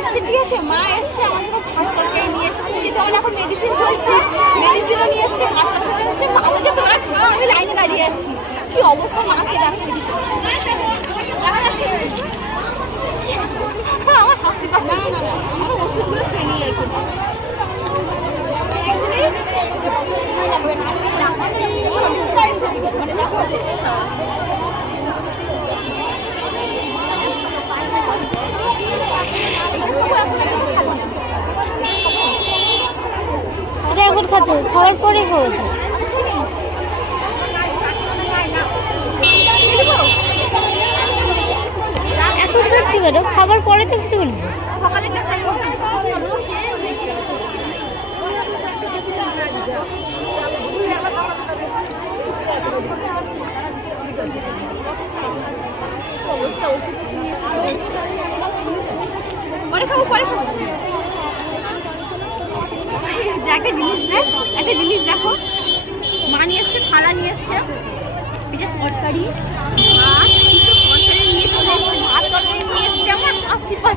এসছে, ঠিক আছে, মা এসছে আমার জন্য ভাত তরকারি নিয়ে এসছে, যেহেতু আমার এখন মেডিসিন চলছে, মেডিসিনও নিয়ে এসছে, ভাত তরকারি এসছে, ভালো যে তোমরা খাও, আমি লাইনে দাঁড়িয়ে আছি। কি অবস্থা মাকে দেখো, দেখা যাচ্ছে আমার হাসি পাচ্ছে, আমার ওষুধগুলো খেয়ে নিয়ে রেখে এখন খাচ্ছ, খাওয়ার পরে খাবো তো। এখন খাচ্ছি ম্যাডাম, খাবার পরে তো কিছু বলছি। অবস্থা ওষুধ পরে খাবো, পরে খাবো। একটা জিনিস দেখো, মা নিয়ে এসছে, থালা নিয়ে এসছে, এই যে তরকারি,